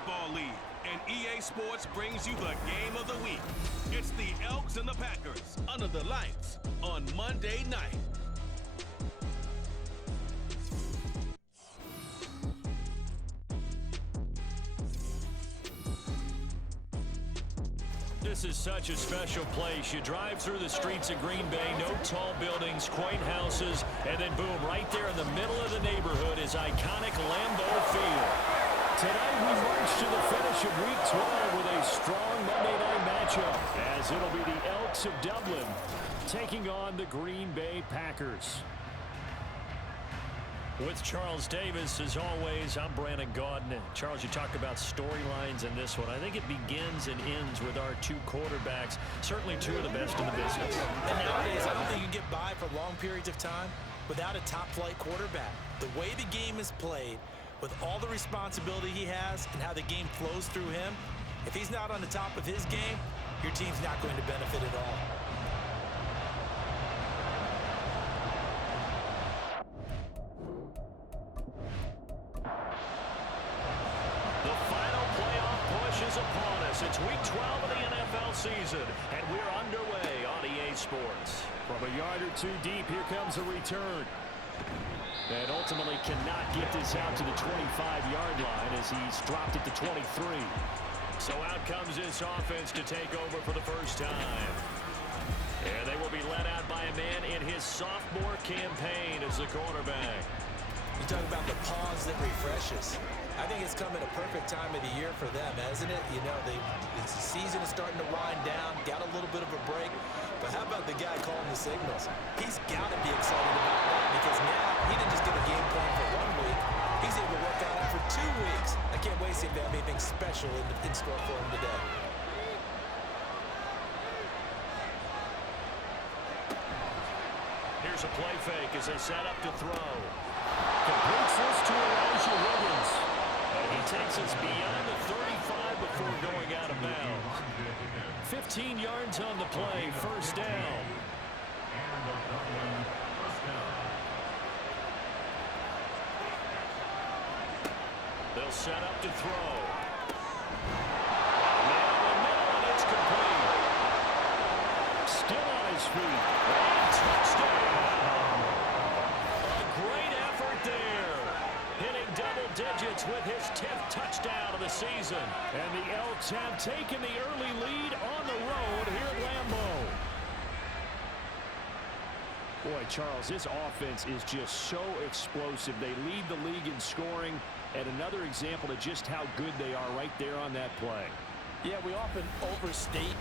Football League, and EA Sports brings you the game of the week. It's the Elks and the Packers under the lights on Monday night. This is such a special place. You drive through the streets of Green Bay, no tall buildings, quaint houses, and then boom, right there in the middle of the neighborhood is iconic Lambeau Field. Tonight we march to the finish of Week 12 with a strong Monday night matchup, as it'll be the Elks of Dublin taking on the Green Bay Packers. With Charles Davis, as always, I'm Brandon Gaudin. Charles, you talked about storylines in this one. I think it begins and ends with our two quarterbacks, certainly two of the best in the business. And nowadays, I don't think you can get by for long periods of time without a top-flight quarterback. The way the game is played, with all the responsibility he has and how the game flows through him, if he's not on the top of his game, your team's not going to benefit at all. Upon us. It's Week 12 of the NFL season, and we're underway on EA Sports. From a yard or two deep, here comes a return. And ultimately cannot get this out to the 25-yard line as he's dropped it to 23. So out comes this offense to take over for the first time. And they will be led out by a man in his sophomore campaign as the quarterback. You talk about the pause that refreshes. I think it's come at a perfect time of the year for them, hasn't it? You know, the season is starting to wind down, got a little bit of a break. But how about the guy calling the signals? He's got to be excited about that because now he didn't just get a game plan for 1 week. He's able to work on it for 2 weeks. I can't wait to see if they have anything special in store for him today. Here's a play fake as they set up to throw. Completes this to Elijah Williams. And he takes us beyond the 35 before going out of bounds. 15 yards on the play, first down. They'll set up to throw. Man in the middle, and it's complete. Still on his feet. And touchdown. A great effort there. Hitting double digits with his 10th touchdown of the season. And the Elks have taken the early lead on the road here at Lambeau. Boy, Charles, this offense is just so explosive. They lead the league in scoring, and another example of just how good they are right there on that play. Yeah, we often overstate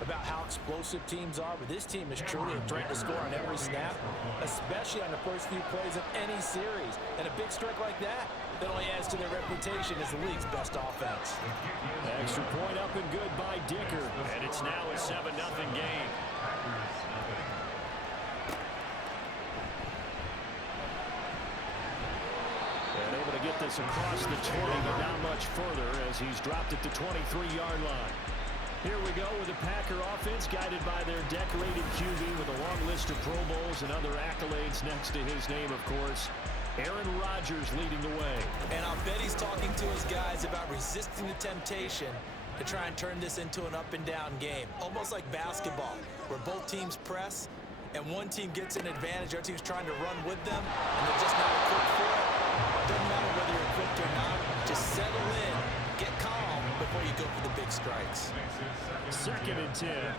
about how explosive teams are, but this team is truly a threat to score on every snap, especially on the first few plays of any series. And a big strike like that only adds to their reputation as the league's best offense. Extra point up and good by Dicker, and it's now a 7-0 game. And able to get this across the 20, but not much further as he's dropped it to 23-yard line. Here we go with the Packer offense guided by their decorated QB with a long list of Pro Bowls and other accolades next to his name, of course. Aaron Rodgers leading the way. And I'll bet he's talking to his guys about resisting the temptation to try and turn this into an up-and-down game. Almost like basketball, where both teams press, and one team gets an advantage, our team's trying to run with them, and they're just not equipped for it. Doesn't matter whether you're equipped or not. Just settle in, get calm before you go for the big strikes. 2nd and 10.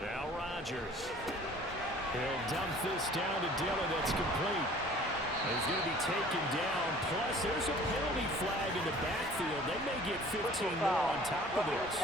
Now Rodgers. He'll dump this down to Dillon. That's complete. He's going to be taken down. Plus, there's a penalty flag in the backfield. They may get 15 more on top of this.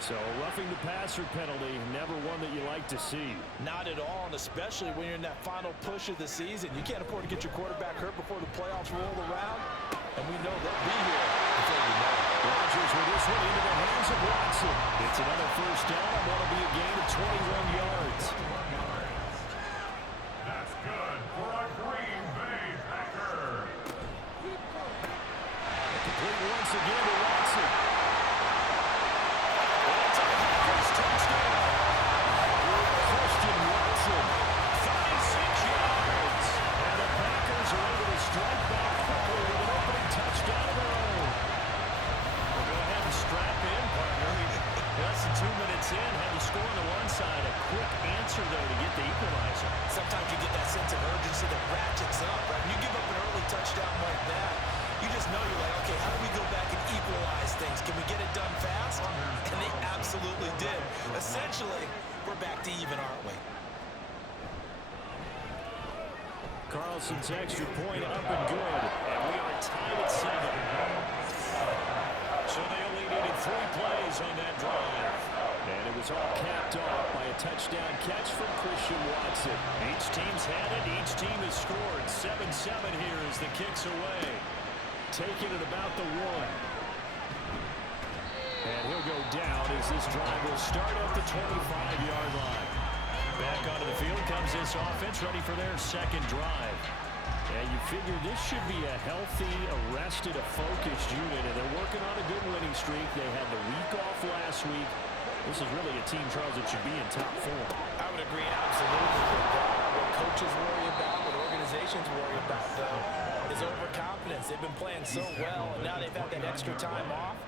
So, roughing the passer penalty, never one that you like to see. Not at all, and especially when you're in that final push of the season. You can't afford to get your quarterback hurt before the playoffs roll around, and we know they'll be here before you know it. Rodgers with this one into the hands of Watson. It's another first down. That'll be a gain of 21 yards. That's good for a Green Bay Packer. Complete once again to Watson. Christian Watson Carlson's extra point up and good. And we are tied at 7. So they only needed 3 plays on that drive. And it was all capped off by a touchdown catch from Christian Watson. Each team's had it. Each team has scored. 7-7 here as the kick's away. Taking it about the 1. And he'll go down as this drive will start at the 25-yard line. Back onto the field comes this offense, ready for their second drive. And you figure this should be a healthy, arrested, a focused unit, and they're working on a good winning streak. They had the week off last week. This is really a team, Charles, that should be in top form. I would agree absolutely with that. What coaches worry about, what organizations worry about, though, is overconfidence. They've been playing so well, and now they've had that extra time off.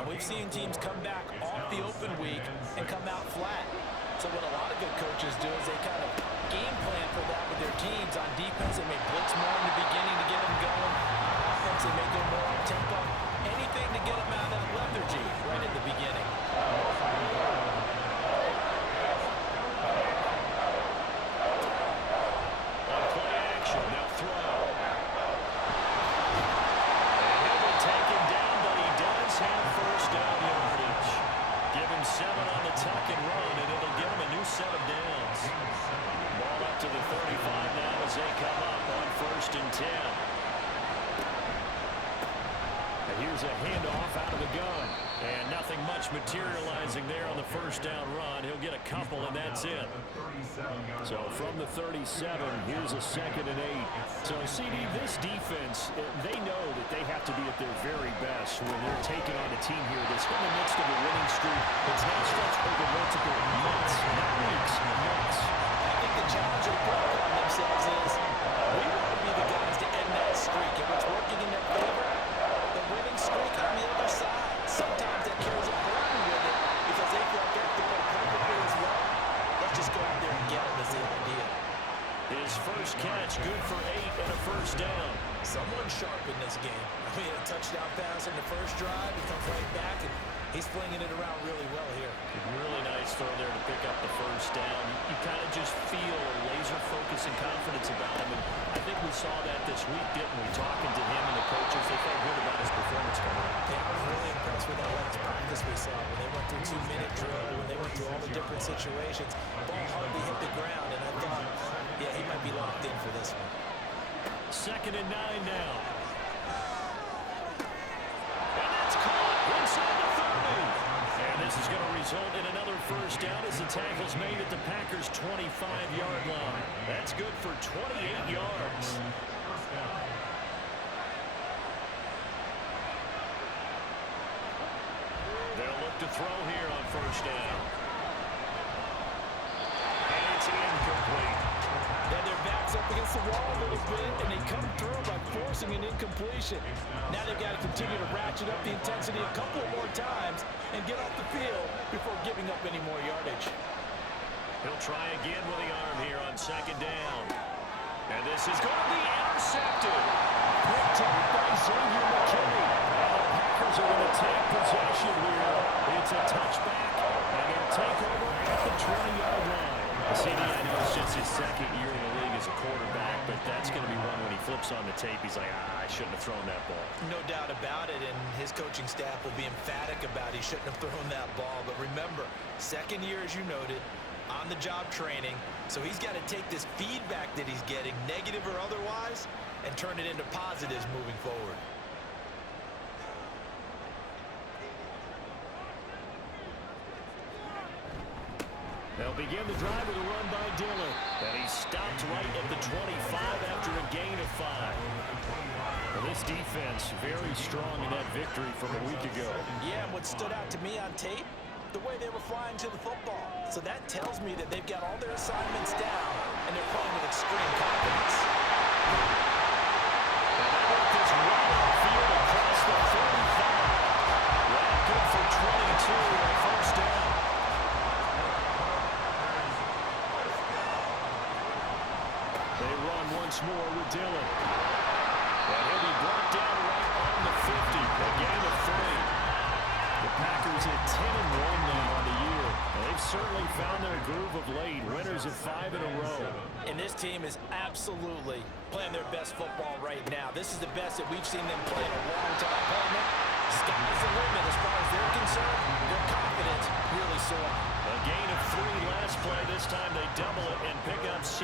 And we've seen teams come back off the open week and come out flat. So what a lot of good coaches do is they kind of game plan for that with their teams. On defense, they may blitz more in the beginning to get them going. On offense, they may go more on tempo. Anything to get them out of that lethargy right at the beginning. On play action, now throw. And he'll be taken down, but he does have first down yardage. Give him 7 on the tuck and run, and it'll give him a new set of downs. Ball up to the 35 now as they come up on 1st and 10. And here's a handoff out of the gun. And nothing much materializing there on the first down run. He'll get a couple, and that's it. So from the 37, here's a 2nd and 8. So, CD, this defense, they know that they have to be at their very best when they're taking on a team here that's in the midst of a winning streak. It's now stretched over multiple months, not weeks, months. I think the challenge they put on themselves is we want to be the guys to end that streak. If it's working in their favor, the winning streak on the other side. Sometimes that carries a burden with it because they feel like they have to play perfectly as well. Let's just go out there and get them is the idea. His first catch, good for 8 and a first down. Someone sharp in this game. I mean, a touchdown pass in the first drive. He comes right back, and he's flinging it around really well here. Really nice throw there to pick up the first down. You kind of just feel a laser focus and confidence about him. And I think we saw that this week, didn't we? Talking to him and the coaches, they felt good about his performance coming up. Yeah, I was really impressed with that last practice we saw when they went through 2-minute drill, when they went through all the different situations. Ball hardly hit the ground, and I thought, yeah, he might be locked in for this one. 2nd and 9 now. And that's caught inside the 30. And this is going to result in another first down as the tackle's made at the Packers' 25-yard line. That's good for 28 yards. They'll look to throw here on first down. And it's incomplete. Then their back's up against the wall a little bit, and they come through by forcing an incompletion. Now they've got to continue to ratchet up the intensity a couple of more times and get off the field before giving up any more yardage. He'll try again with the arm here on 2nd down. And this is going to be intercepted. Picked up by Xavier McKinney. And the Packers are going to take possession here. It's a touchback, and they'll take over at the 20-yard line. CD, I know it's just his 2nd year in the league as a quarterback, but that's going to be one when he flips on the tape. He's like, I shouldn't have thrown that ball. No doubt about it, and his coaching staff will be emphatic about he shouldn't have thrown that ball. But remember, 2nd year, as you noted, on-the-job training. So he's got to take this feedback that he's getting, negative or otherwise, and turn it into positives moving forward. They'll begin the drive with a run by Dillon. And he stopped right at the 25 after a gain of 5. Well, this defense very strong in that victory from a week ago. Yeah, and what stood out to me on tape, the way they were flying to the football. So that tells me that they've got all their assignments down, and they're playing with extreme confidence. And that work is right upfield across the 35. Well, good for 22 on first down. They run once more with Dillon. And he'll be brought down right on the 50. A gain of 3. The Packers at 10-1 now on the year. They've certainly found their groove of late. Winners of 5 in a row. And this team is absolutely playing their best football right now. This is the best that we've seen them play in a long time. Coleman, sky's the limit as far as they're concerned. Their confidence really soaring. A gain of 3 last play. This time they double it and pick up 6.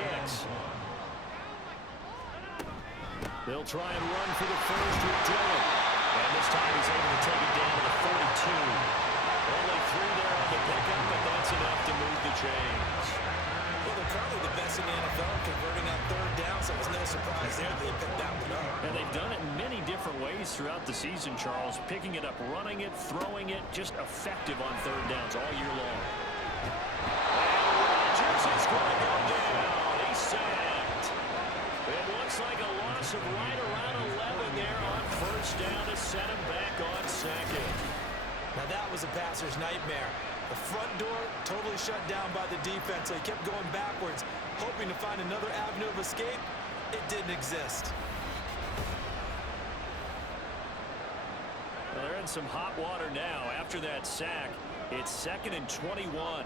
They'll try and run for the first with Dillon. And this time he's able to take it down to the 42. Only 3 there on the pickup, but that's enough to move the chains. Well, they're currently the best in the NFL converting on 3rd down, so it's no surprise there they picked that one up. And they've done it in many different ways throughout the season, Charles. Picking it up, running it, throwing it, just effective on 3rd downs all year long. And Rodgers is going to go down. He's sacked. It looks like a loss of right around 11 there on 1st down to set him back on 2nd. Now that was a passer's nightmare. The front door totally shut down by the defense, so he kept going backwards, hoping to find another avenue of escape. It didn't exist. Well, they're in some hot water now. After that sack, it's 2nd and 21.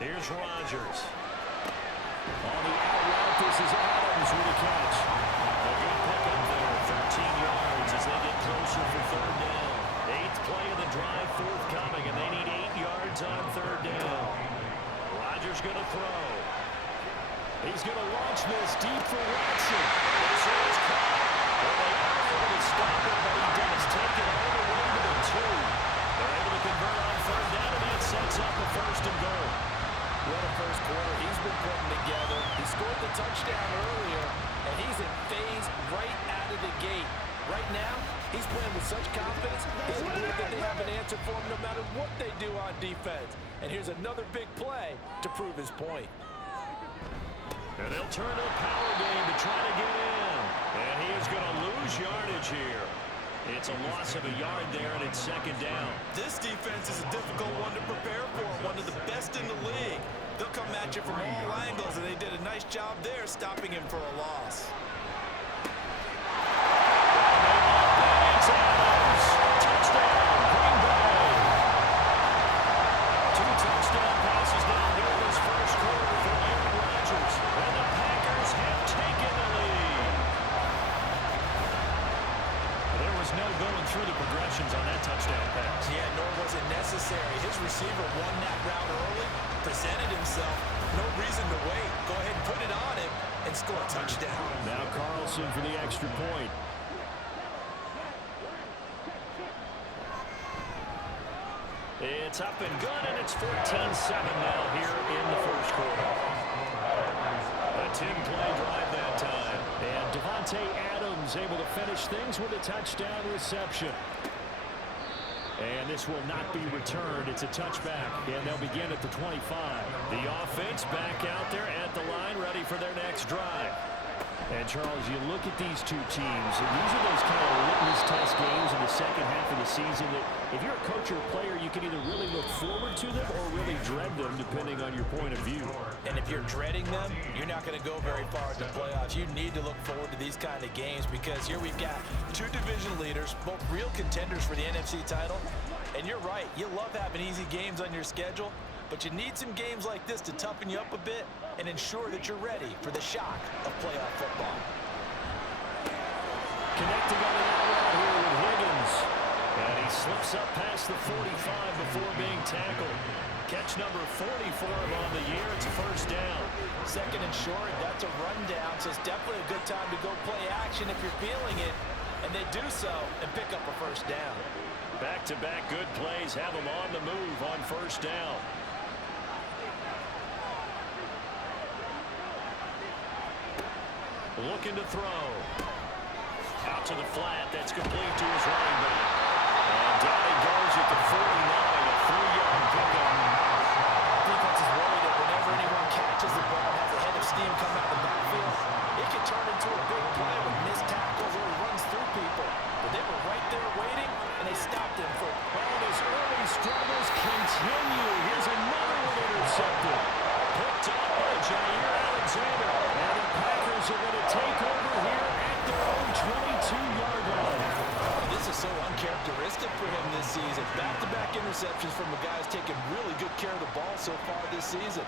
Here's Rodgers. On the out route, this is Adams with a catch. A good pickup there, 13 yards as they get closer for 3rd down. 8th play of the drive forthcoming, and they need 8 yards on 3rd down. Rodgers going to throw. He's going to launch this deep for Watson. This is caught. Well, they are able to stop him, but he does take it all the way to the 2. They're able to convert on 3rd down, and that sets up a 1st and goal. What a first quarter he's been putting together. He scored the touchdown earlier, and he's in phase right out of the gate. Right now, he's playing with such confidence, he doesn't believe that they have an answer for him no matter what they do on defense. And here's another big play to prove his point. And they'll turn to a power game to try to get in. And he is going to lose yardage here. It's a loss of a yard there, and it's 2nd down. This defense is a difficult one to prepare for, one of the best in the league. They'll come at you from all angles, and they did a nice job there stopping him for a loss. It's Adams. Touchdown, Green Bay. 2 touchdown passes down here in this first quarter for Aaron Rodgers. And the Packers have taken the lead. There was no going through the progressions on that touchdown pass. Yeah, nor was it necessary. His receiver won that route early, presented himself. No reason to wait. Go ahead and put it on him and score a touchdown. Now Carlson for the extra point. It's up and good, and it's 14-7 now here in the first quarter. A 10-play drive that time. And Devontae Adams able to finish things with a touchdown reception. And this will not be returned. It's a touchback, and they'll begin at the 25. The offense back out there at the line, ready for their next drive. And, Charles, you look at these two teams, and these are those kind of litmus test games in the second half of the season that if you're a coach or a player, you can either really look forward to them or really dread them, depending on your point of view. And if you're dreading them, you're not going to go very far in the playoffs. You need to look forward to these kind of games because here we've got 2 division leaders, both real contenders for the NFC title. And you're right, you love having easy games on your schedule, but you need some games like this to toughen you up a bit and ensure that you're ready for the shock of playoff football. Connecting on the outright here with Higgins. And he slips up past the 45 before being tackled. Catch number 44 on the year. It's a 1st down. 2nd and short, that's a rundown, so it's definitely a good time to go play action if you're feeling it. And they do so and pick up a 1st down. Back-to-back good plays have them on the move on 1st down. Looking to throw. Out to the flat. That's complete to his running back. And down he goes at the 49. A 3-yard pickup. Defense is worried that whenever anyone catches the ball, has a head of steam come out of the backfield, it can turn into a big play with missed tackles or he runs through people. But they were right there waiting, and they stopped him for. Well, his early struggles continue. Here's another one intercepted. Picked up by Jair Alexander. And the Packers are going to take over here at their own 22-yard line. This is so uncharacteristic for him this season. Back-to-back interceptions from the guys taking really good care of the ball so far this season.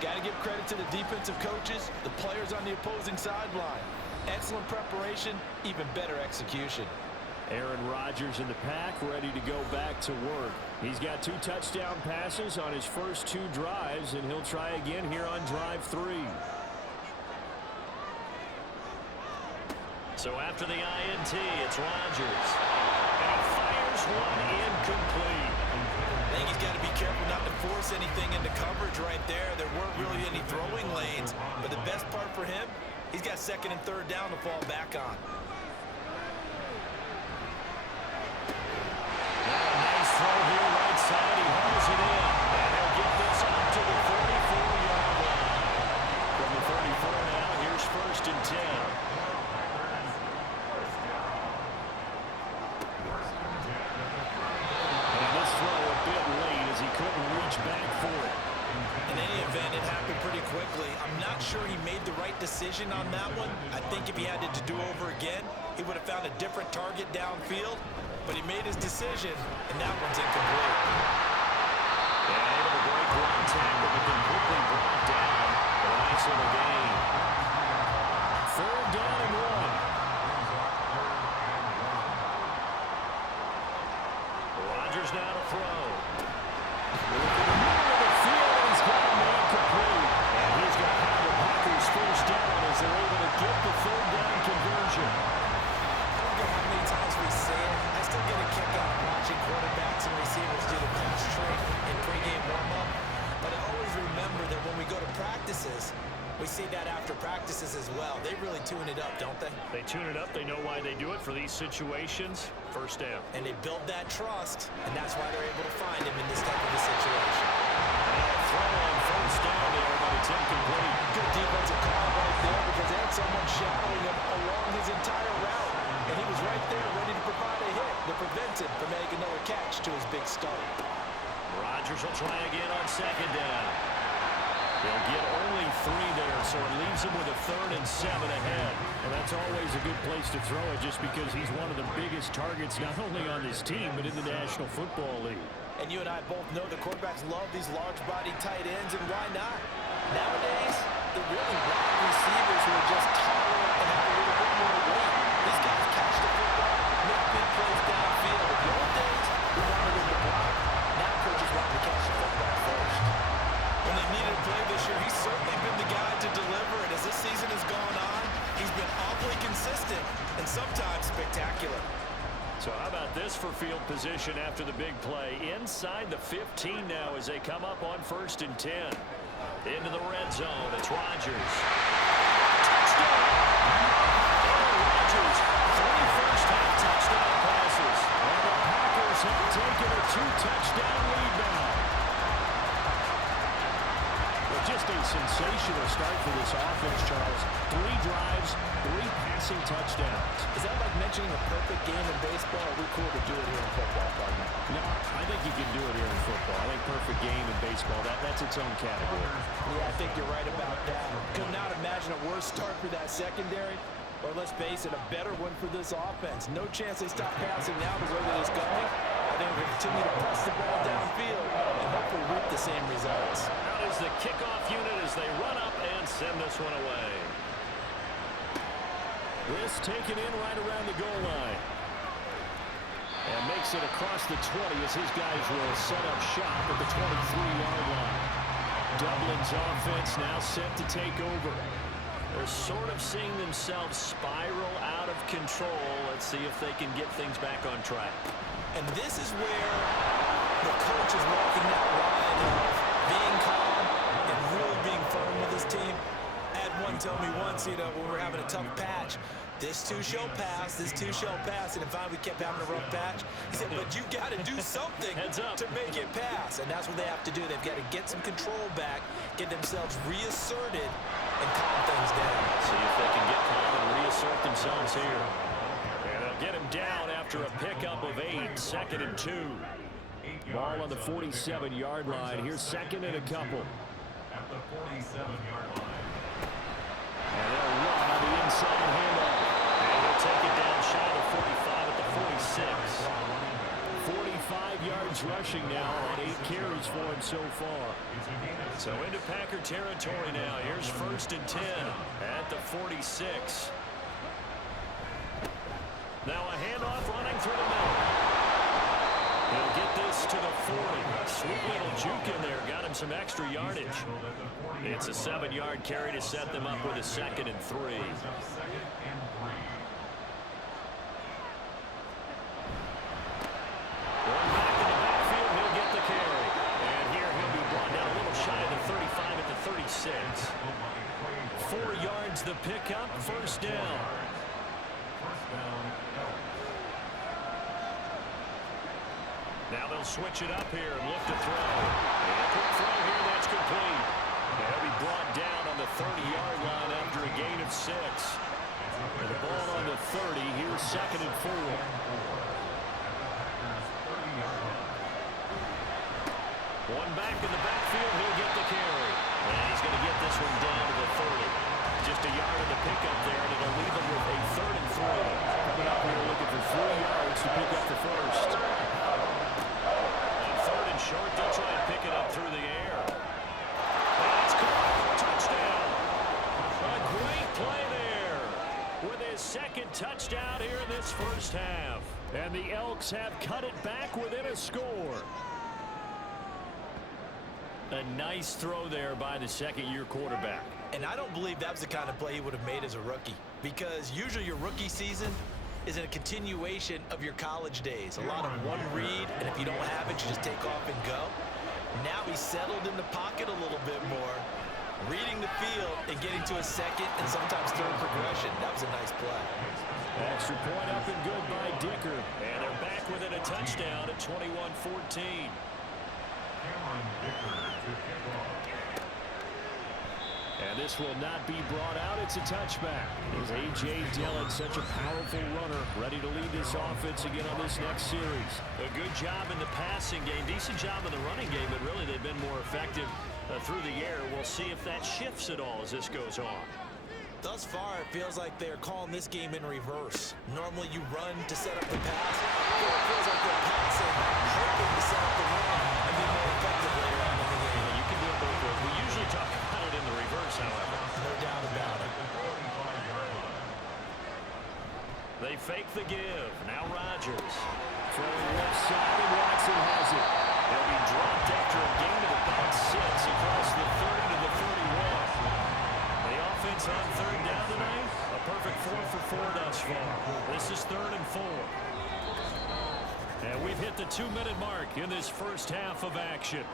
Got to give credit to the defensive coaches, the players on the opposing sideline. Excellent preparation, even better execution. Aaron Rodgers in the pack, ready to go back to work. He's got 2 touchdown passes on his first 2 drives, and he'll try again here on drive 3. So after the INT, it's Rodgers. And he fires one incomplete. I think he's got to be careful not to force anything into coverage right there. There weren't really any throwing lanes, but the best part for him, he's got 2nd and 3rd down to fall back on. Nice throw here right side. He hauls it in. And he'll get this up to the 44-yard line. From the 44 now, here's 1st and 10. Back for it. In any event, it happened pretty quickly. I'm not sure he made the right decision on that one. I think if he had it to do over again, he would have found a different target downfield. But he made his decision, and that one's incomplete. And able to break one tackle, but then quickly brought down. The nice little gain. 3rd down and 1. Rodgers now to throw. First down as they're able to get the 3rd down conversion. I don't care how many times we say it, I still get a kick out of watching quarterbacks and receivers do the pass training in pregame warm-up. But I always remember that when we go to practices, we see that after practices as well. They really tune it up, don't they? They tune it up. They know why they do it for these situations. First down. And they build that trust, and that's why they're able to find him in this type of a situation. Throw on 1st down there, but it's incomplete. Good defensive call right there because they had someone shadowing him along his entire route. And he was right there ready to provide a hit to prevent him from making another catch to his big start. Rodgers will try again on 2nd down. They'll get only 3 there, so it leaves him with a 3rd and 7 ahead. And that's always a good place to throw it just because he's one of the biggest targets not only on this team but in the National Football League. And you and I both know the quarterbacks love these large-body tight ends, and why not? Nowadays, they're really wide receivers who are just taller and have a little bit more weight. These guys catch the football, make big plays downfield. In the old days, we wanted them to block. Now coaches want to catch the football first. When they needed a play this year, he's certainly been the guy to deliver, and as this season has gone on, he's been awfully consistent and sometimes spectacular. So how about this for field position after the big play? Inside the 15 now as they come up on 1st and 10. Into the red zone, it's Rodgers. Touchdown! Aaron Rodgers, 3 first-half touchdown passes. And the Packers have taken a 2-touchdown lead now. Well, just a sensational start for this offense, Charles. 3 drives, 3 passing touchdowns. Is that like mentioning a perfect game in baseball? Or are we cool to do it here in football, partner? No, I think you can do it here in football. I think perfect game in baseball, that's its own category. Yeah, I think you're right about that. Could not imagine a worse start for that secondary. Or let's face it, a better one for this offense. No chance they stop passing now the way that it's going. I think we're going to continue to press the ball downfield and hopefully reap the same results. Out is the kickoff unit as they run up and send this one away. This taken in right around the goal line. And makes it across the 20 as his guys will set up shop at the 23-yard line. Dublin's offense now set to take over. They're sort of seeing themselves spiral out of control. Let's see if they can get things back on track. And this is where the coach is walking that line of being calm and really being firm with his team. I had one tell me once, when we're having a tough patch, this too shall pass, this too shall pass. And if we kept having a rough patch, he said, but you got to do something to make it pass. And that's what they have to do. They've got to get some control back, get themselves reasserted, and calm things down. See if they can get calm and reassert themselves here. And they'll get him down after a pickup of 8, 2nd and 2. Ball on the 47-yard line. Here's 2nd and a couple. At the 47-yard line. And they'll run on the inside handoff. And they'll take it down shy of 45 at the 46. 45 yards rushing now on 8 carries for him so far. So into Packer territory now. Here's 1st and 10 at the 46. Now a handoff running through the middle. He'll get this to the 40. Sweet little juke in there. Got him some extra yardage. It's a 7-yard carry to set them up with a 2nd and 3. Going back in the backfield, he'll get the carry. And here he'll be brought down a little shy of the 35 at the 36. 4 yards the pickup, 1st down. Now they'll switch it up here and look to throw. And quick throw here, that's complete. They'll be brought down on the 30-yard line after a gain of 6. And the ball on the 30, here's 2nd and 4. One back in the backfield, he'll get the carry. And he's going to get this one down to the 30. Just a yard of the pickup there, and it'll leave him with a 3rd and 3. Coming up here looking for 3 yards to pick up the 1st. Short, they'll try and pick it up through the air. That's caught for a touchdown. A great play there with his 2nd touchdown here in this 1st half. And the Elks have cut it back within a score. A nice throw there by the 2nd-year quarterback. And I don't believe that was the kind of play he would have made as a rookie, because usually your rookie season is a continuation of your college days. A lot of one read, and if you don't have it, you just take off and go. Now he's settled in the pocket a little bit more, reading the field and getting to a 2nd and sometimes 3rd progression. That was a nice play. Extra point up and good by Dicker. And they're back within a touchdown at 21-14. And this will not be brought out. It's a touchback. Is A.J. Dillon, such a powerful runner, ready to lead this offense again on this next series. A good job in the passing game, decent job in the running game, but really they've been more effective through the air. We'll see if that shifts at all as this goes on. Thus far, it feels like they're calling this game in reverse. Normally you run to set up the pass. Here it feels like they're passing, hoping to set up the run and be more effective later on in the game. You can do it both ways. We usually talk about it in the reverse, however. No doubt about it. They fake the give. Now Rodgers. Throwing left side, and Watson has it. They'll be dropped after a gain of about 6 across the 30 to the 31. The offense on 3rd down tonight. A perfect 4 for 4 thus far. This is 3rd and 4. And we've hit the 2-minute mark in this 1st half of action.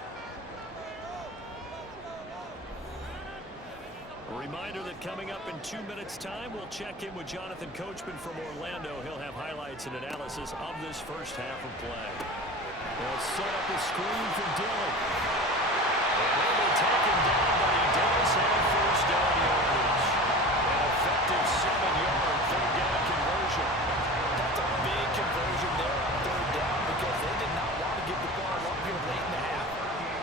A reminder that coming up in 2 minutes' time, we'll check in with Jonathan Coachman from Orlando. He'll have highlights and analysis of this 1st half of play. They'll set up a screen for Dillon. They'll be taken down, but he does have 1st down yardage. An effective 7-yard 3rd down conversion. That's a big conversion there on 3rd down, because they did not want to give the ball up here late in the half.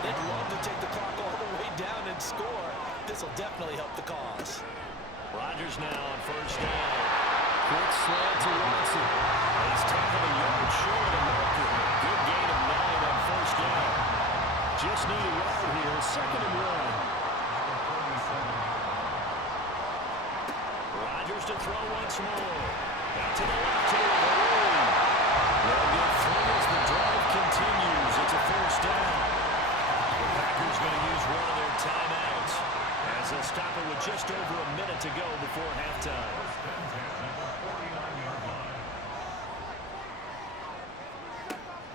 They'd love to take the clock all the way down and score. This will definitely help the cause. Rodgers now on 1st down. Quick slant to Watson. He's taken a yard short of the marker. Good gain of 9 on 1st down. Just need a yard here. 2nd and 1. Rodgers to throw once more. Out to the left here. They'll get 3 as the drive continues. It's a 1st down. The Packers going to use one of their timeouts as they'll stop it with just over a minute to go before halftime.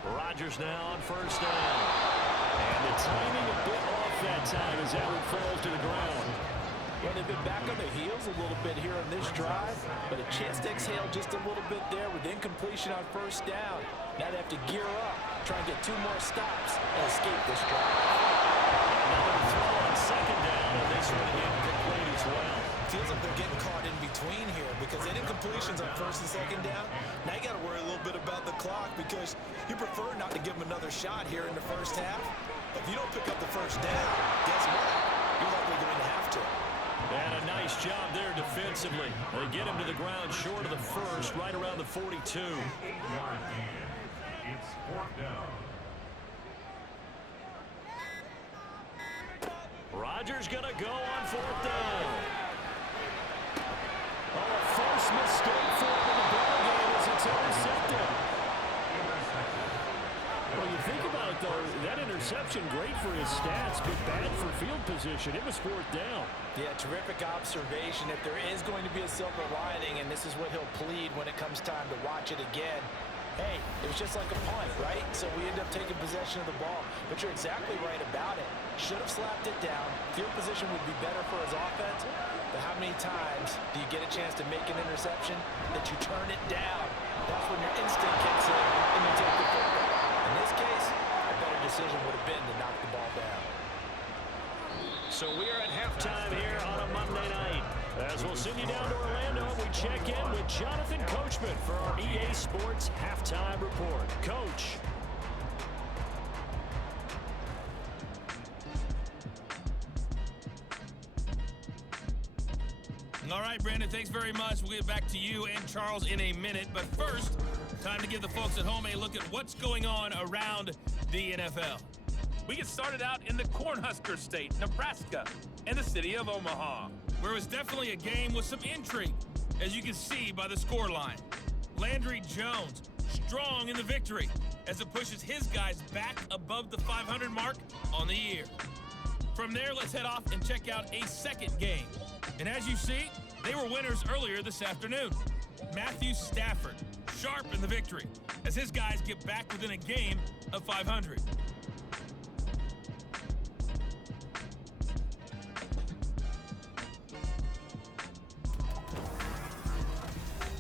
Rodgers now on 1st down. And the timing a bit off that time as that one falls to the ground. Well, they've been back on their heels a little bit here on this drive, but a chance to exhale just a little bit there with incompletion on 1st down. Now they have to gear up, try and get 2 more stops and escape this drive. Another throw on 2nd down, and this one incomplete as well. Feels like they're getting caught in between here, because they did incompletions on 1st and 2nd down. Now you got to worry a little bit about the clock, because you prefer not to give them another shot here in the 1st half. If you don't pick up the 1st down, guess what? You're likely going to have to. And a nice job there defending. defensively. They get him to the ground short of the first, right around the 42. It's 4th down. Rodgers going to go on 4th down. Oh, a first mistake for him in the ball game as it's intercepted. Well, you think about it, though, that interception, great for his stats, but bad for field position. It was 4th down. Yeah, terrific observation. If there is going to be a silver lining, and this is what he'll plead when it comes time to watch it again, hey, it was just like a punt, right? So we end up taking possession of the ball. But you're exactly right about it. Should have slapped it down. Field position would be better for his offense. But how many times do you get a chance to make an interception that you turn it down? That's when your instinct kicks in and you take the football. In this case, a better decision would have been to knock the ball down. So we are at halftime here on a Monday night. As we'll send you down to Orlando, we check in with Jonathan Coachman for our EA Sports Halftime Report. Coach. All right, Brandon, thanks very much. We'll get back to you and Charles in a minute. But first, time to give the folks at home a look at what's going on around the NFL. We get started out in the Cornhusker State, Nebraska, and the city of Omaha, where it was definitely a game with some intrigue, as you can see by the scoreline. Landry Jones, strong in the victory, as it pushes his guys back above the 500 mark on the year. From there, let's head off and check out a second game. And as you see, they were winners earlier this afternoon. Matthew Stafford, sharp in the victory, as his guys get back within a game of 500.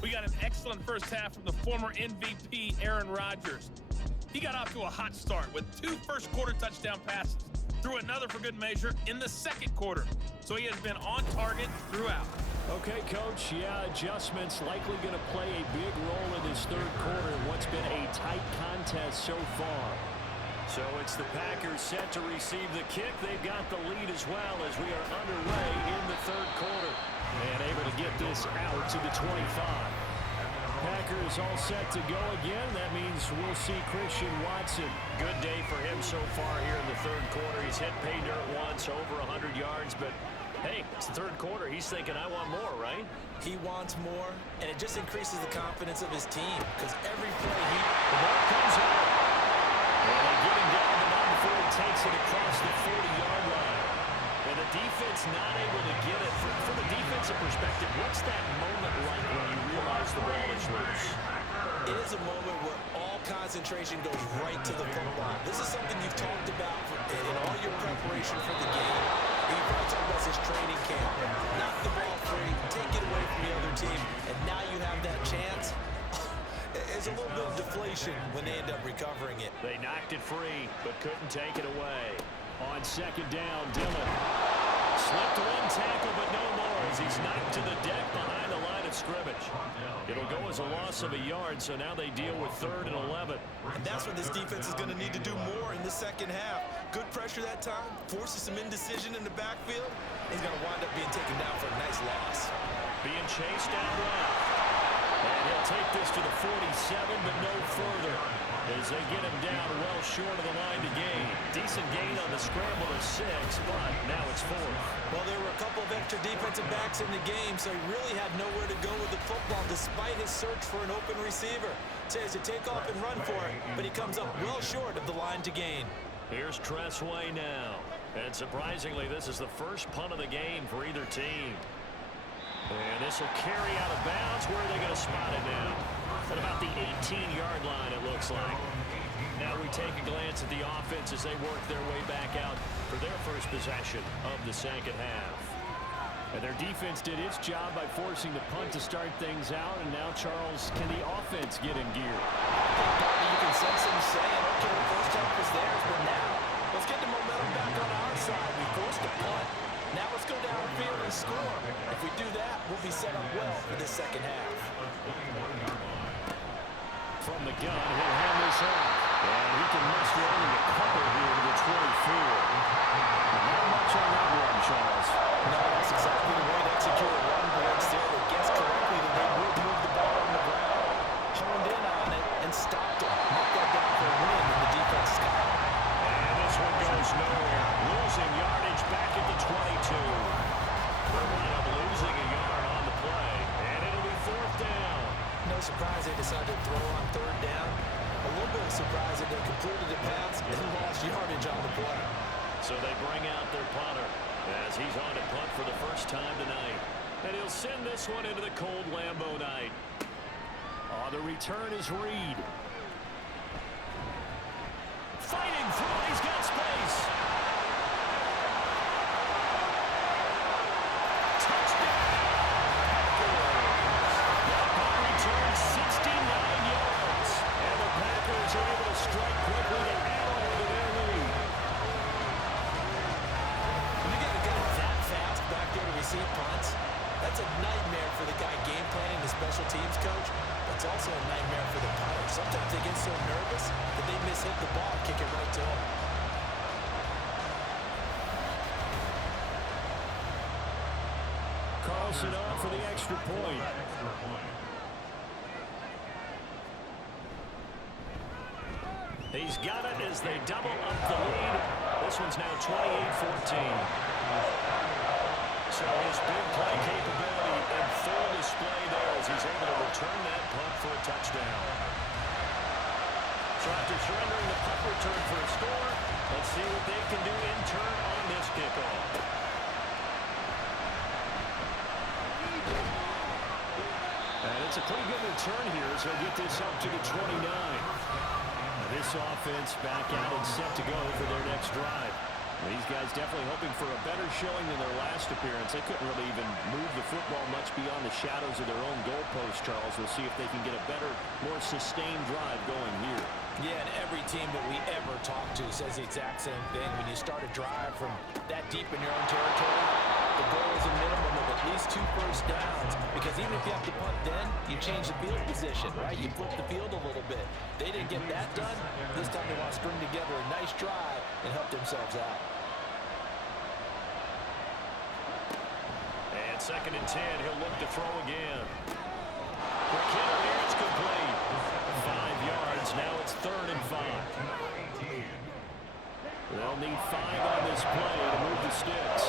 We got an excellent first half from the former MVP, Aaron Rodgers. He got off to a hot start with 2 first-quarter touchdown passes, threw another for good measure in the second quarter. So he has been on target throughout. Okay, Coach, yeah, adjustments likely going to play a big role in this third quarter in what's been a tight contest so far. So it's the Packers set to receive the kick. They've got the lead as well as we are underway in the third quarter. And able to get this out to the 25. Packers all set to go again. That means we'll see Christian Watson. Good day for him so far here in the third quarter. He's hit pay dirt once, over 100 yards, but hey, it's the third quarter. He's thinking, I want more, right? He wants more, and it just increases the confidence of his team because every play the ball comes out. And they get him down the line before he takes it across the 40-yard line. And the defense not able to get it. From a defensive perspective, what's that moment like when you realize the ball is loose? It is a moment where all concentration goes right to the football. This is something you've talked about in all your preparation for the game. You've heard talk about this training camp. Knock the ball free, take it away from the other team, and now you have that chance. There's a little bit of deflation when they end up recovering it. They knocked it free, but couldn't take it away. On second down, Dillon slipped one tackle, but no more as he's knocked to the deck behind the line of scrimmage. It'll go as a loss of a yard, so now they deal with 3rd and 11. And that's what this defense is going to need to do more in the second half. Good pressure that time, forces some indecision in the backfield. He's going to wind up being taken down for a nice loss. Being chased down left. And he'll take this to the 47, but no further, as they get him down well short of the line to gain. Decent gain on the scramble of 6, but now it's 4th. Well, there were a couple of extra defensive backs in the game, so he really had nowhere to go with the football despite his search for an open receiver. Says to take off and run for it, but he comes up well short of the line to gain. Here's Tressway now. And surprisingly, this is the first punt of the game for either team. And this will carry out of bounds. Where are they going to spot it now? At about the 18-yard line, it looks like. Now we take a glance at the offense as they work their way back out for their first possession of the second half. And their defense did its job by forcing the punt to start things out. And now, Charles, can the offense get in gear? You can sense him saying, okay, the first half was theirs, but now let's get the momentum back on our side. We forced a punt. Now let's go downfield and score. If we do that, we'll be set up well for this second half. From the gun, he'll hand this off. And he can muster only a couple here to the 24. Not much on that one, Charles. No, that's exactly the way to execute a run blitz there. as he's on to punt for the first time tonight. And he'll send this one into the cold Lambeau night. Oh, the return is Reed. Fighting through, he's got space. Touchdown! That punt returns 69 yards. And the Packers are able to strike quickly to add on to their lead. When you got a guy that fast back there to receive punts, that's a nightmare for the guy game planning, the special teams coach. It's also a nightmare for the punter. Sometimes they get so nervous that they miss hit the ball, kick it right to him. Carlson on for the extra point. He's got it as they double up the lead. This one's now 28-14. So his big play capability in full display there as he's able to return that punt for a touchdown. So after surrendering the punt return for a score, let's see what they can do in turn on this kickoff. And it's a pretty good return here as he'll get this up to the 29. Now this offense back out and set to go for their next drive. These guys definitely hoping for a better showing than their last appearance. They couldn't really even move the football much beyond the shadows of their own goalpost, Charles. We'll see if they can get a better, more sustained drive going here. Yeah, and every team that we ever talk to says the exact same thing. When you start a drive from that deep in your own territory, the goal is a minimum of at least 2 first downs. Because even if you have to punt then, you change the field position, right? You flip the field a little bit. They didn't get that done. This time they want to string together a nice drive and help themselves out. And 2nd and 10, he'll look to throw again. Quick hitter here, it's complete. 5 yards, now it's 3rd and 5. They'll need 5 on this play to move the sticks.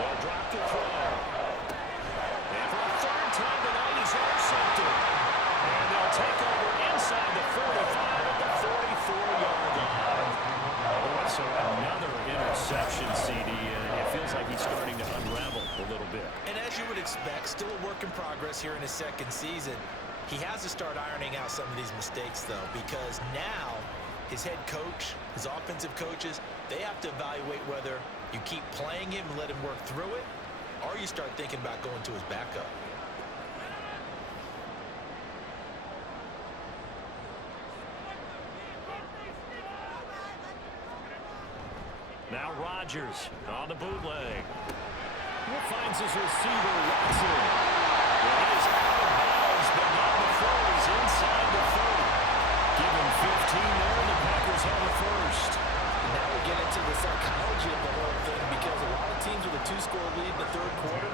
They'll drop the throw. And for a 3rd time tonight, he's intercepted. And they'll take over inside the 45 at the 44-yard line. So another interception, CD, and it feels like he's starting to unravel a little bit. And as you would expect, still a work in progress here in his 2nd season. He has to start ironing out some of these mistakes, though, because now his head coach, his offensive coaches, they have to evaluate whether you keep playing him and let him work through it, or you start thinking about going to his backup. Now Rodgers on the bootleg. Finds his receiver, Watson. Well, he is out of bounds, but not before he's inside the 30. Give him 15 there, and the Packers have the first. Now we get into the psychology of the whole thing, because a lot of teams with a 2-score lead in the 3rd quarter,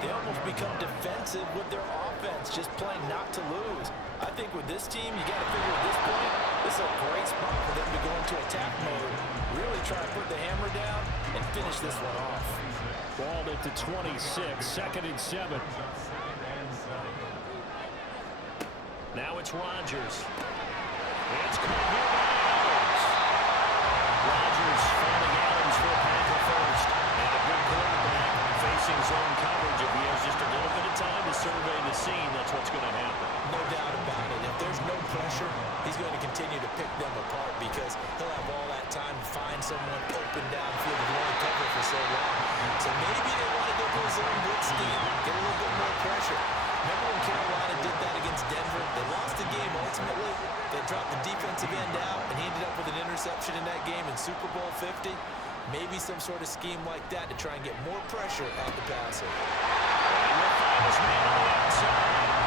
they almost become defensive with their offense, just playing not to lose. I think with this team, you got to figure at this point, this is a great spot for them to go into attack mode, really try to put the hammer down and finish this one off. Ball at the 26, 2nd and 7. Now it's Rodgers. It's caught here by Adams. Rodgers finding Adams for a Packer first. And a good quarterback facing zone coverage. If he has just a little bit of time to survey the scene, that's what's going to happen. No doubt about it. If there's no pressure, he's going to continue to pick them apart, because he'll have all that time to find someone open downfield and only cover for so long. So maybe they want to go to a zone blitz scheme, get a little bit more pressure. Remember when Carolina did that against Denver? They lost the game ultimately. They dropped the defensive end out, and he ended up with an interception in that game in Super Bowl 50. Maybe some sort of scheme like that to try and get more pressure at the passer. And we'll find his man on the outside.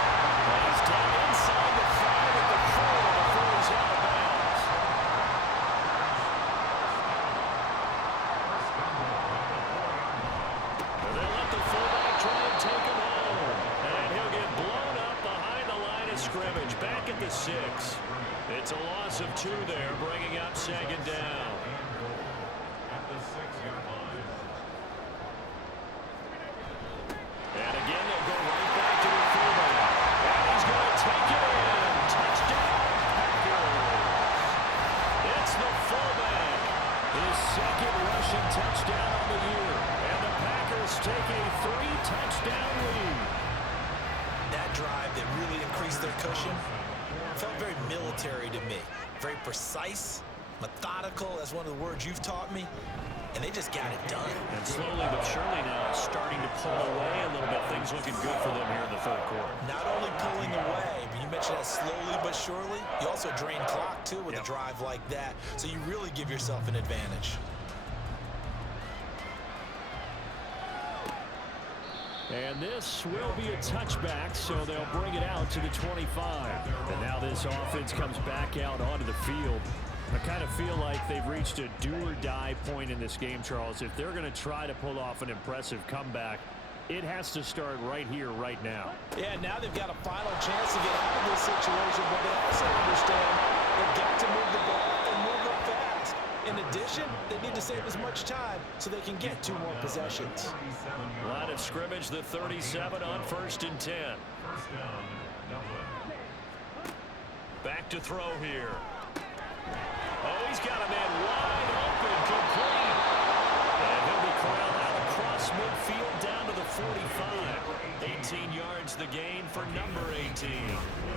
He's down inside the 5 at the 4 before he's out of bounds. They let the fullback try and take him home. And he'll get blown up behind the line of scrimmage. Back at the 6. It's a loss of 2 there, bringing up 2nd down. And again, they'll go right back to the fullback. And he's going to take it in. Touchdown, Packers. It's the fullback. His second rushing touchdown on the year. And the Packers take a 3-touchdown lead. That drive that really increased their cushion felt very military to me. Very precise, methodical, that's one of the words you've taught me. And they just got it done. And slowly but surely now starting to pull away a little bit. Things looking good for them here in the third quarter. Not only pulling away, but you mentioned that slowly but surely. You also drain clock, too, with a drive like that. So you really give yourself an advantage. And this will be a touchback, so they'll bring it out to the 25. And now this offense comes back out onto the field. I kind of feel like they've reached a do-or-die point in this game, Charles. If they're going to try to pull off an impressive comeback, it has to start right here, right now. Yeah, now they've got a final chance to get out of this situation, but they also understand they've got to move the ball and move it fast. In addition, they need to save as much time so they can get 2 more possessions. Line of scrimmage, the 37 on 1st and 10. Back to throw here. Oh, he's got a man wide open, complete. And he'll be corralled out across midfield down to the 45. 18 yards the gain for number 18.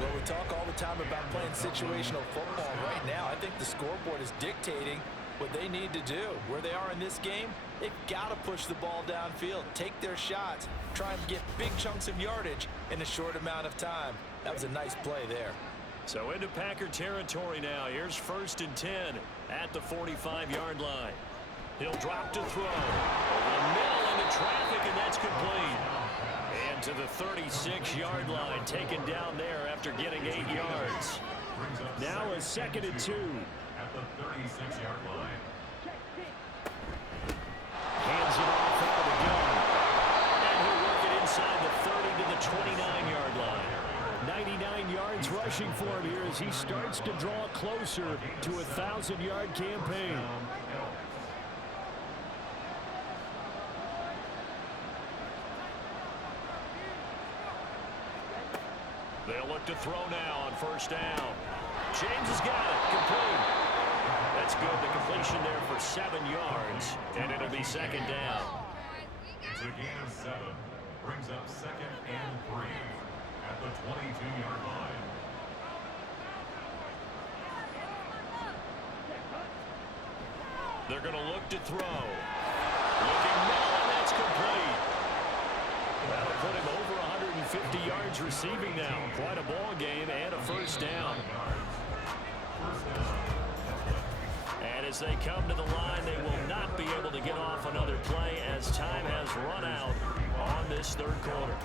Well, we talk all the time about playing situational football. Right now, I think the scoreboard is dictating what they need to do. Where they are in this game, they've got to push the ball downfield, take their shots, try and get big chunks of yardage in a short amount of time. That was a nice play there. So into Packer territory now. Here's 1st and 10 at the 45-yard line. He'll drop to throw. Over the middle into traffic, and that's complete. And to the 36-yard line, taken down there after getting 8 yards. Now a 2nd and 2. At the 36-yard line. Hands it off out of the gun. And he'll work it inside the 30 to the 29-yard line. 99 yards rushing for him here as he starts to draw closer to a 1,000-yard campaign. They'll look to throw now on 1st down. James has got it. Complete. That's good. The completion there for 7 yards, and it'll be 2nd down. It's a gain of 7. Brings up 2nd and 3 at the 22-yard line. They're going to look to throw. Looking middle, and that's complete. That'll put him over 150 yards receiving now. Quite a ball game and a 1st down. And as they come to the line, they will not be able to get off another play as time has run out on this 3rd quarter.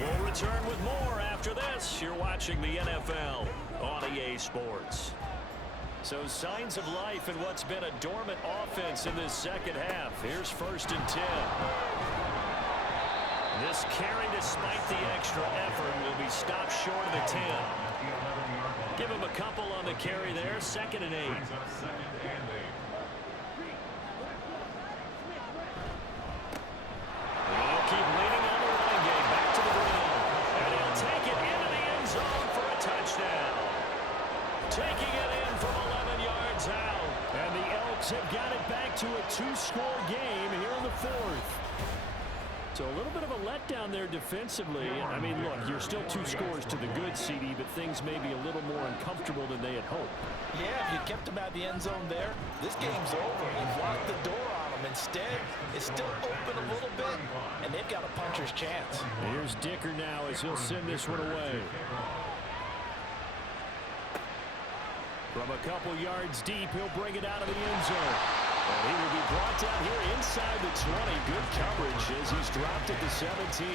We'll return with more after this. You're watching the NFL on EA Sports. So signs of life in what's been a dormant offense in this 2nd half. Here's 1st and 10. This carry, despite the extra effort, will be stopped short of the 10. Give him a couple on the carry there. 2nd and 8. They'll keep leaning on the running game. Back to the ground. And he'll take it into the end zone for a touchdown. Taking it in from 11 yards out. And the Elks have got it back to a 2-score game here in the 4th. So a little bit of a letdown there defensively. I mean, look, you're still 2 scores to the good, CD, but things may be a little more uncomfortable than they had hoped. Yeah, if you kept them out of the end zone there, this game's over. You've locked the door on them. Instead, it's still open a little bit, and they've got a puncher's chance. Here's Dicker now as he'll send this one away. From a couple yards deep, he'll bring it out of the end zone. And he will be brought down here inside the 20. Good coverage as he's dropped at the 17.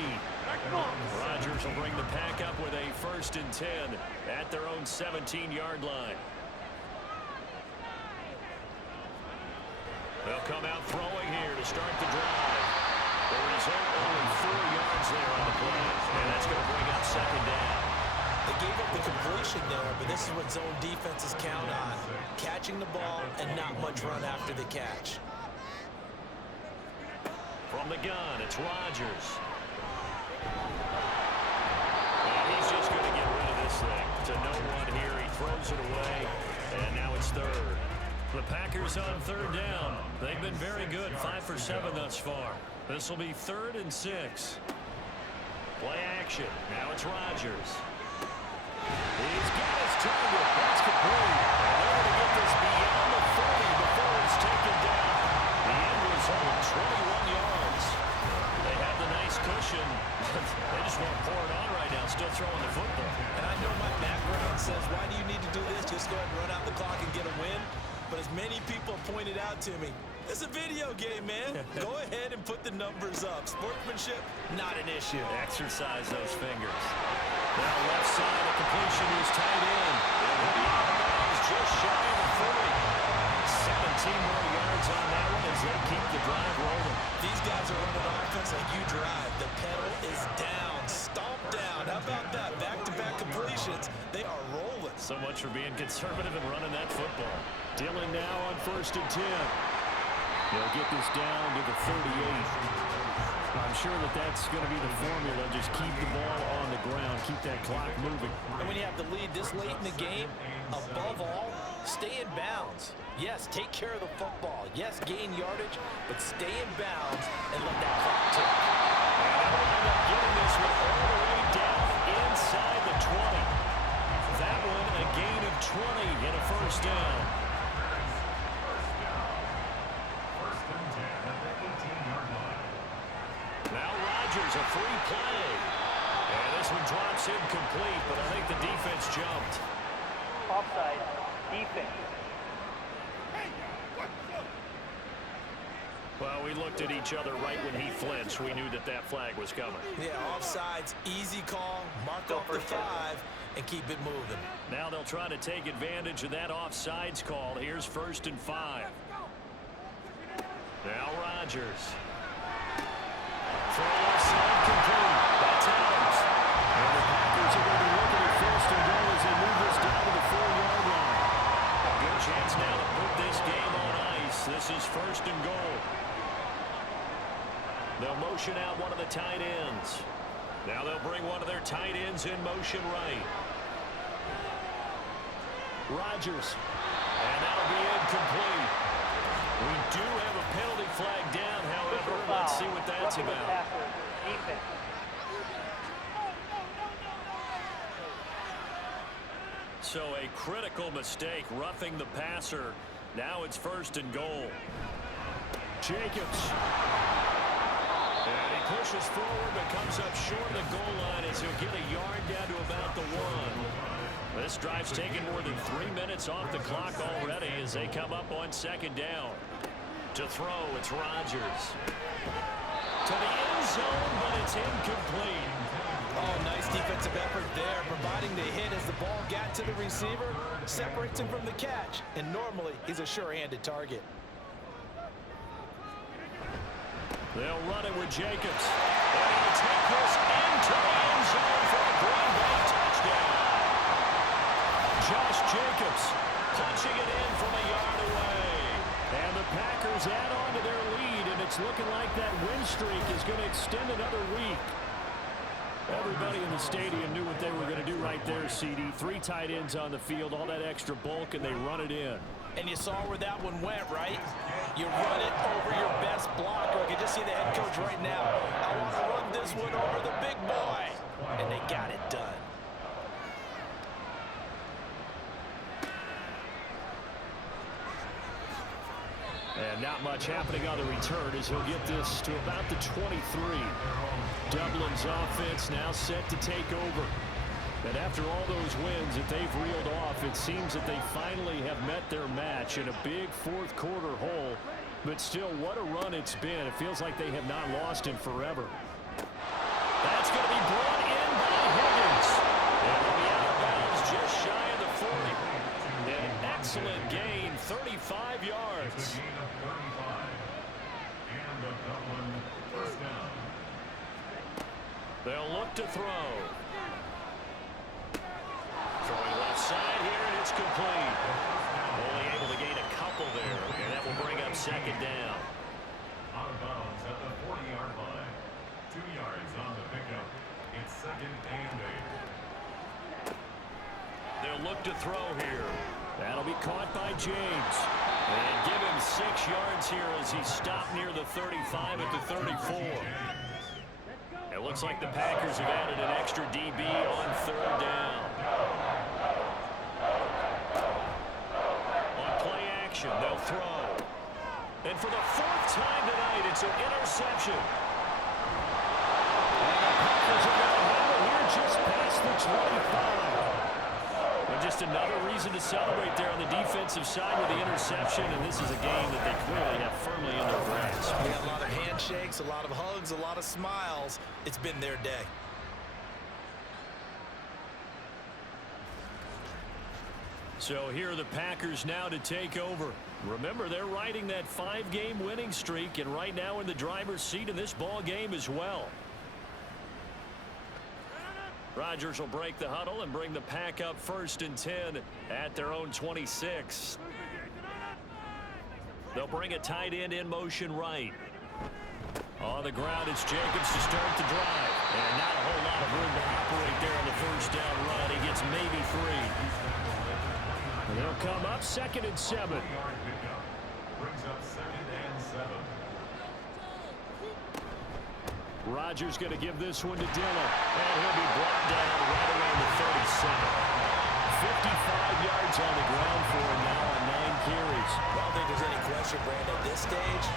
Rodgers will bring the pack up with a 1st and 10 at their own 17-yard line. They'll come out throwing here to start the drive. The result, only 4 yards there on the play. And that's going to bring up 2nd down. They gave up the completion there, but this is what zone defenses count on. Catching the ball and not much run after the catch. From the gun, it's Rodgers. And he's just going to get rid of this thing. To no one here, he throws it away, and now it's 3rd. The Packers on third down. They've been very good, 5 for 7 thus far. This will be 3rd and 6. Play action. Now it's Rodgers. He's got his target. That's complete. And they're going to get this beyond the 40 before it's taken down. The end result, 21 yards. They have the nice cushion. They just want to pour it on right now, still throwing the football. And I know my background says, why do you need to do this? Just go ahead and run out the clock and get a win. But as many people pointed out to me, it's a video game, man. Go ahead and put the numbers up. Sportsmanship, not an issue. Exercise those fingers. Now left side, a completion is tight end. And the is just shy of the 40. 17 more yards on that one as they keep the drive rolling. These guys are running offense like you drive. The pedal is down, stomp down. How about that? Back-to-back completions. They are rolling. So much for being conservative and running that football. Dillon now on 1st and 10. They'll get this down to the 38. I'm sure that that's going to be the formula. Just keep the ball on the ground. Keep that clock moving. And when you have the lead this late in the game, above all, stay in bounds. Yes, take care of the football. Yes, gain yardage, but stay in bounds and let that clock tick. And they'll end up getting this one all the way down inside the 20. That one a gain of 20 and a 1st down. Now Rodgers, a free play. And this one drops incomplete, but I think the defense jumped. Offside, defense. Well, we looked at each other right when he flinched. We knew that that flag was coming. Yeah, offsides, easy call, mark off the 5, and keep it moving. Now they'll try to take advantage of that offsides call. Here's 1st and 5. Now Rodgers. Throw offside complete. That's out. And the Packers are going to be looking at 1st and goal as they move this down to the 4-yard line. A good chance now to put this game on ice. This is 1st and goal. They'll motion out one of the tight ends. Now they'll bring one of their tight ends in motion right. Rodgers. And that'll be incomplete. We do have a penalty flag down, however. Let's see what that's about. So a critical mistake, roughing the passer. Now it's 1st and goal. Jacobs. And he pushes forward but comes up short of the goal line as he'll get a yard down to about the 1. This drive's taken more than 3 minutes off the clock already as they come up on 2nd down. To throw, it's Rodgers. To the end zone, but it's incomplete. Oh, nice defensive effort there, providing the hit as the ball got to the receiver, separates him from the catch, and normally he's a sure-handed target. They'll run it with Jacobs. And he'll take this into the end zone for a Green Bay touchdown. Josh Jacobs punching it in from a yard away. And the Packers add on to their lead, and it's looking like that win streak is going to extend another week. Everybody in the stadium knew what they were going to do right there, CD. 3 tight ends on the field, all that extra bulk, and they run it in. And you saw where that one went, right? You run it over your best blocker. I can just see the head coach right now. I want to run this one over the big boy. And they got it done. And not much happening on the return as he'll get this to about the 23. Dublin's offense now set to take over. And after all those wins that they've reeled off, it seems that they finally have met their match in a big 4th quarter hole. But still, what a run it's been. It feels like they have not lost in forever. That's going to be brought in by Higgins. And on the out of bounds, just shy of the 40. An excellent gain, 35 yards. They'll look to throw. Throwing left side here, and it's complete. Only able to gain a couple there, and that will bring up 2nd down. Out of bounds at the 40-yard line. 2 yards on the pickup. It's 2nd and 8. They'll look to throw here. That'll be caught by James. And give him 6 yards here as he stopped near the 35 at the 34. It looks like the Packers have added an extra DB on 3rd down. On play action, they'll throw. And for the 4th time tonight, it's an interception. And the Packers are going to have it here just past the 25. And just another reason to celebrate there on the defensive side with the interception, and this is a game that they clearly have firmly in their grasp. We had a lot of handshakes, a lot of hugs, a lot of smiles. It's been their day. So here are the Packers now to take over. Remember, they're riding that 5-game winning streak, and right now in the driver's seat in this ball game as well. Rodgers will break the huddle and bring the Pack up 1st and 10 at their own 26. They'll bring a tight end in motion right. On the ground, it's Jacobs to start the drive. And not a whole lot of room to operate there on the 1st down run. He gets maybe 3. And they'll come up 2nd and 7. Brings up 2nd and 7. Rodgers going to give this one to Dillon. And he'll be brought down right around the 37. 55 yards on the ground for him now on 9 carries. I don't think there's any question, Brandon, at this stage.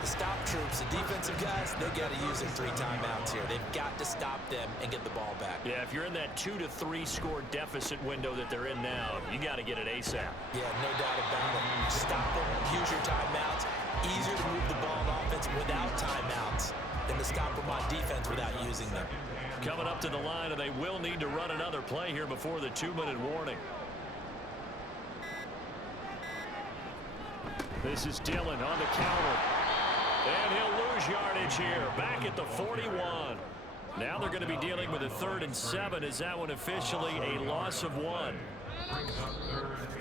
The stop troops, the defensive guys, they got to use their 3 timeouts here. They've got to stop them and get the ball back. Yeah, if you're in that 2 to 3 score deficit window that they're in now, you got to get it ASAP. Yeah, no doubt about it. Stop them, use your timeouts. Easier to move the ball on offense without timeouts than to stop them on defense without using them. Coming up to the line, and they will need to run another play here before the 2-minute warning. This is Dillon on the counter. And he'll lose yardage here, back at the 41. Now they're going to be dealing with a 3rd and 7. Is that one officially a loss of 1?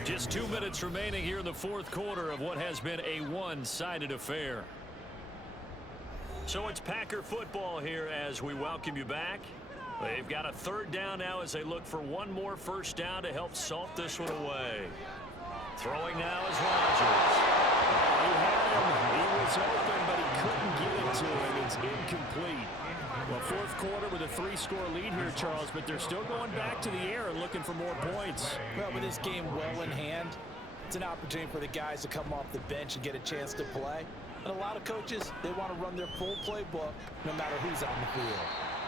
Just 2 minutes remaining here in the 4th quarter of what has been a one-sided affair. So it's Packer football here as we welcome you back. They've got a 3rd down now as they look for one more 1st down to help salt this one away. Throwing now is Rodgers. He had him. He was open, but he couldn't get it to him. It's incomplete. Well, 4th quarter with a 3-score lead here, Charles, but they're still going back to the air and looking for more points. Well, with this game well in hand, it's an opportunity for the guys to come off the bench and get a chance to play. And a lot of coaches, they want to run their full playbook no matter who's on the field.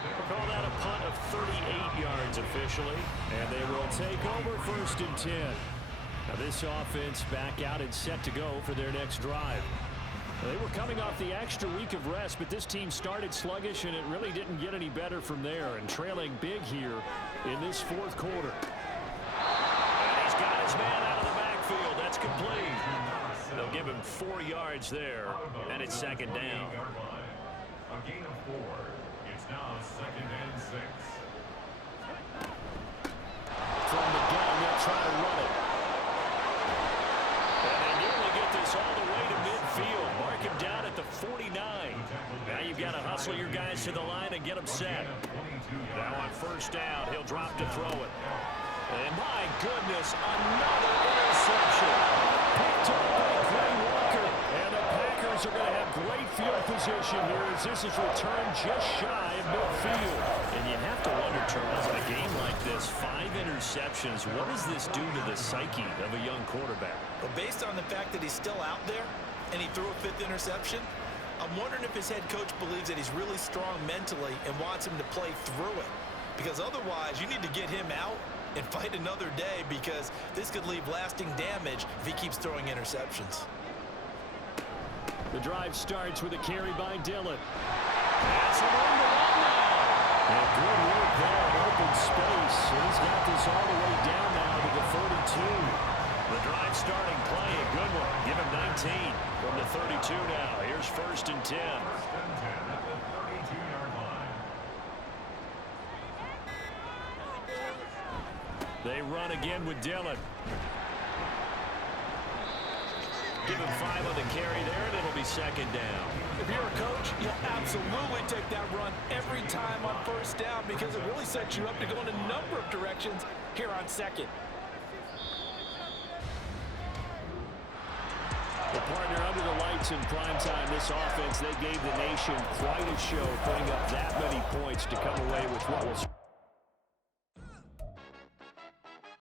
We'll call that a punt of 38 yards officially, and they will take over 1st and 10. Now this offense back out and set to go for their next drive. They were coming off the extra week of rest, but this team started sluggish, and it really didn't get any better from there, and trailing big here in this 4th quarter. And he's got his man out of the backfield. That's complete. They'll give him 4 yards there, and it's 2nd down. A gain of 4. It's now 2nd and 6. From the gun, they'll try to run it. And they nearly get this all the way to midfield. Mark him down at the 49. Now you've got to hustle your guys to the line and get them set. Now on 1st down, he'll drop to throw it. And my goodness, another interception. Picked up by Gray Walker. And the Packers are going to have great field position here as this is returned just shy of midfield. And you have to wonder, Charles, in a game like this, 5 interceptions, what does this do to the psyche of a young quarterback? Well, based on the fact that he's still out there and he threw a 5th interception, I'm wondering if his head coach believes that he's really strong mentally and wants him to play through it. Because otherwise, you need to get him out and fight another day, because this could leave lasting damage if he keeps throwing interceptions. The drive starts with a carry by Dillon. That's a run to run now. And good work there in open space. He's got this all the way down now to the 32. The drive starting play, a good one. Give him 19 from the 32 now. Here's 1st and 10. 1st and 10 at the 32-yard line. They run again with Dillon. Give him 5 on the carry there, and it'll be 2nd down. If you're a coach, you'll absolutely take that run every time on 1st down, because it really sets you up to go in a number of directions here on 2nd. points in primetime. This offense, they gave the nation quite a show, putting up that many points to come away with what was